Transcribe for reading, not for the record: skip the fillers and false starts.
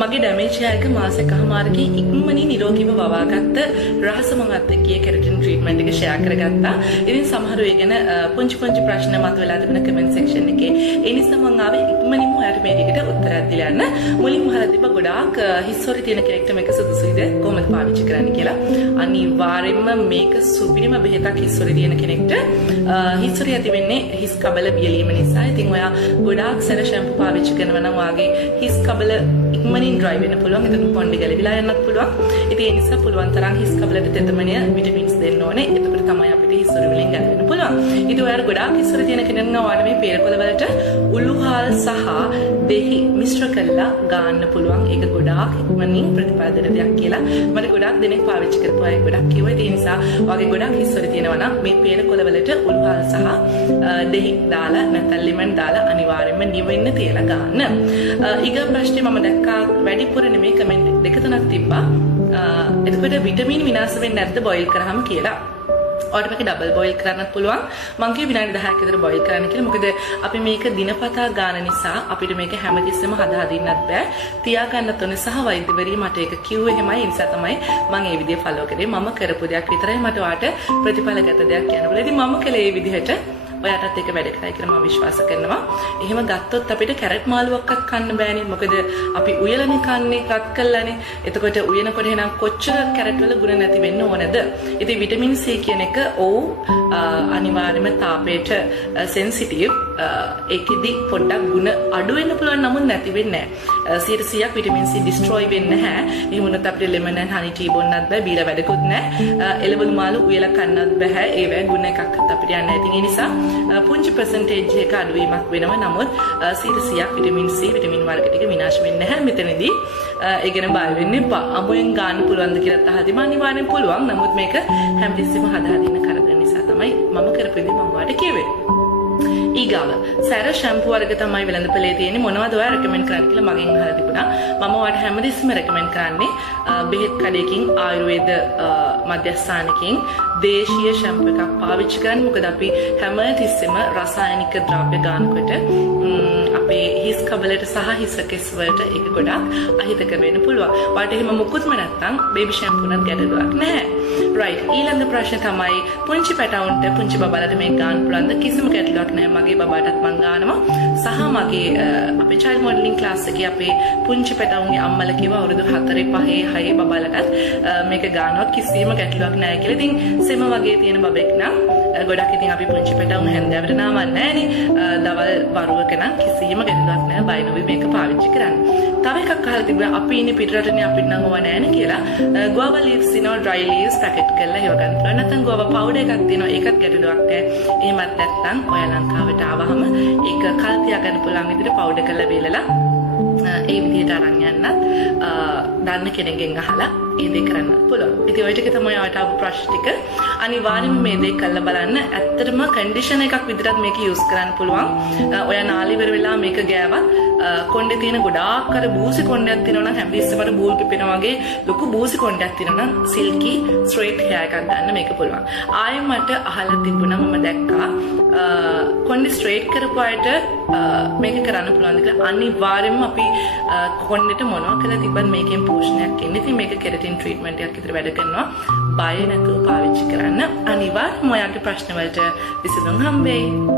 මගේ ඩැමේජ් එක මාසෙකමාරකින් ඉක්මනින් නිරෝගීව වවාගත්ත රහස මම අත්දැකියේ කෙරටින් ට්‍රීට්මන්ට් එක ෂෙයා කරගත්තා. ඉතින් සමහරව ඒ ගැන පුංචි ප්‍රශ්න මතුවලා තිබුණ කමෙන්ට් සෙක්ෂන් එකේ. ඒ නිසා මම ආවේ ඉක්මනින්ම ඔයාලට මේ ටිකට උත්තරයක් දෙලා යන්න. මුලින්ම අහලා තිබ්බා ගොඩාක් හිස්වරි තියෙන කෙනෙක්ට මේක සුදුසුයිද කොහොමද පාවිච්චි කරන්න කියලා. අනිවාර්යයෙන්ම මේක සුපිරිම බෙහෙතක් හිස්වරි තියෙන කෙනෙක්ට. හිස්වරි ඇති වෙන්නේ හිස් කබල බියලීම නිසා. ඉතින් ඔයා ගොඩාක් සැර ෂැම්පු පාවිච්චි කරනවා නම් වාගේ හිස් කබල ඉක්මනින් ඩ්‍රයි වෙන්න පුළුවන්. එතන පොණ්ඩි ගැලවිලා යන්නත් පුළුවන්. ඉතින් ඒ නිසා පුළුවන් තරම් හිස් කබලට තෙතමනය විටමින්ස් දෙන්න ඕනේ. එතකොට තමයි අපිට හිස්වරි වලින් ගැලවෙන්න පුළුවන්. ඉතින් ඔයාලා ගොඩාක් හිස්වරි තියෙන කෙනෙක් නම් ඔයාලා මේ පේරකොළ වලට උළුහාල් සහ දෙහි මිශ්‍ර කරලා ගන්න පුළුවන්. ඒක ගොඩාක් ඉක්මනින් ප්‍රතිඵල දෙන දෙයක් කියලා මට ගොඩාක් දෙනෙක් පාවිච්චි කරපු අය ගොඩක් කිව්වා. ඒ නිසා ඔයාගේ ගොඩාක් හිස්වරි තියෙනවා නම් මේ පේරකොළ වලට උළුහාල් සහ දෙහි දාලා නැත්නම් ලෙමන් දාලා අනිවාර්යයෙන්ම නිවෙන්න තියලා ගන්න. ඊගා ප්‍රශ්නේ මම දැක්කා වැඩිපුර නෙමෙයි කමෙන්ට් දෙක තුනක් තිබ්බා. එතකොට විටමින් විනාශ වෙන්නේ නැද්ද බොයිල් කරාම කියලා. ඔයාලට මේක ඩබල් බොයිල් කරන්නත් පුළුවන්. මං කිව්වේ විනාඩි 10ක් විතර බොයිල් කරන්න කියලා. මොකද අපි මේක දිනපතා ගන්න නිසා අපිට මේක හැමතිස්සෙම හදා දින්නත් බෑ. තියාගන්නත් ඕනේ සහ වෛද්‍යවරිය මට ඒක කිව්වේ එහෙමයි. ඒ නිසා තමයි මම මේ විදිය ෆලෝ කරේ. මම කරපු දෙයක් විතරයි මට ඔයාලට ප්‍රතිඵලගත දෙයක් කියන්න බෑ. ඉතින් මම කළේ මේ විදිහට ඔයාටත් ඒක වැඩ කරයි කියලා මම විශ්වාස කරනවා. එහෙම ගත්තොත් අපිට කැරට් මාළුවක්වත් කන්න බෑනේ. මොකද අපි උයලනේ කන්නේ රත් කළානේ. එතකොට උයනකොට එහෙනම් කොච්චර කැරට් වල ගුණ නැති වෙන්න ඕනද? ඉතින් විටමින් C කියන එක අනිවාර්යයෙන්ම තාපයට සෙන්සිටිව්. ඒකෙදි පොඩ්ඩක් ගුණ අඩු වෙන්න පුළුවන් නමුත් නැති වෙන්නේ නැහැ. 100% විටමින් C ඩිස්ට්‍රොයි වෙන්නේ නැහැ. එහෙම වුණත් අපිට ලෙමන් and honey tea බොන්නත් බෑ. බීලා වැඩකුත් නැහැ. එළවලු මාළු උයලා කන්නත් බෑ. ඒවැ ගුණ එකක්වත් අපිට යන්නේ නැහැ. ඉතින් ඒ නිසා පුංචි percentage එක අඩුවීමක් වෙනවා. නමුත් 100% විටමින් C විටමින් වර්ග ටික විනාශ වෙන්නේ නැහැ. මෙතනදී ඒ ගැන බය වෙන්න එපා. අමුයෙන් ගන්න පුළුවන්ද කියලා අහද්දී මම අනිවාර්යෙන් පුළුවන්. නමුත් මේක හැමතිස්සෙම හදා දෙන්න කරදර නිසා තමයි මම කරපු දේ මම ඔයාලට කිව්වේ. ඊගාව සැර ෂැම්පු වර්ග තමයි වෙළඳපොලේ තියෙන්නේ. මොනවද ඔයා රෙකමෙන්ඩ් කරන්නේ කියලා මගෙන් අහලා තිබුණා. මම ඔයාලට හැමදෙස්සම රෙකමෙන්ඩ් කරන්නේ බෙහෙත් කඩේකින් ආයුර්වේද මධ්‍යස්ථානකින් දේශීය ෂැම්පු එකක් පාවිච්චි කරන්න. මොකද අපි හැමතිස්සෙම රසායනික ද්‍රව්‍ය ගන්නකොට අපේ හිස් කබලට සහ හිස් කෙස් වලට ඒක ගොඩක් අහිතකර වෙන්න පුළුවන්. ඔයාලට එහෙම මුකුත්ම නැත්තම් බේබි ෂැම්පු උනත් ගැටලුවක් නැහැ. රයිට්. ඊළඟ ප්‍රශ්න තමයි පුංචි පැටවුන්ට පුංචි බබාලට මේක ගන්න පුළුවන්ද? කිසිම ගැටලුවක් නැහැ. මගේ බබාටත් මං ගන්නවා. සහ මගේ අපේ child modeling class එකේ අපේ පුංචි පැටවුන්ගේ අම්මලා කිව්වා අවුරුදු 4 5 6 බබාලටත් මේක ගන්නවා කිසිම ගැටලුවක් නැහැ කියලා. ඉතින් සෙම වගේ තියෙන බබෙක් නම් ගොඩක් ඉතින් අපි පුංචි පැටවුන් හැන්දෑවට නාමන්නේ නැහනේ. දවල් වරුවක නම් කිසිම ගැටලුවක් නැහැ. බය නොවි මේක පාවිච්චි කරන්න. තව එකක් අහලා තිබුණා අපි ඉන්නේ පිටරටනේ අපිට නම් ඕවා නැහනේ කියලා. guava leaves ඉනවා dry leaves packet කරලා ඒව ගන්න පුළුවන්. නැත්නම් guava powder එකක් තියෙනවා. ඒකත් ගැටලුවක් නැහැ. එහෙමත් නැත්නම් ඔය ලංකාවට ආවහම ඒක කල් තියාගන්න පුළුවන් විදිහට පවුඩර් කරලා බෙලලා ඒ විදිහට අරන් යන්නත් දන්න කෙනෙක්ගෙන් අහලා ඒ දේ කරන්න පුළුවන්. ඉතින් ඔය ටික තමයි ඔයාලට ආපු ප්‍රශ්න ටික. අනිවාර්යයෙන්ම මේ දේ කරලා බලන්න. ඇත්තටම කන්ඩිෂන් එකක් විතරක් මේක යූස් කරන්න පුළුවන්. ඔයා නාලි ඉවර වෙලා මේක ගෑවත් කොණ්ඩේ තියෙන ගොඩාක් අර බූසි කොණ්ඩයක් තියෙනවා නම් හැමතිස්සෙම බූල් පිපෙනා වගේ ලොකු බූසි කොණ්ඩයක් තියෙනවා නම් සිල්කි ස්ට්‍රේට් හෙයර් එකක් ගන්න මේක පුළුවන්. ආයෙ මට අහලා තිබුණා මම දැක්කා කොණ්ඩේ ස්ට්‍රේට් කරපු අයට මේක කරන්න පුළුවන් කියලා. අනිවාර්යයෙන්ම අපි කොණ්ඩේට මොනවා කියලා තිබ්බත් මේකෙන් පෝෂණයක් එන්නේ. ඉතින් මේක කෙරටින් ට්‍රීට්මන්ට් එකක් විතර වැඩ කරනවා. බය නැතුව පාවිච්චි කරන්න. අනිවාර්යයෙන්ම ඔයාගේ ප්‍රශ්න වලට විසඳුම් හම්බෙයි.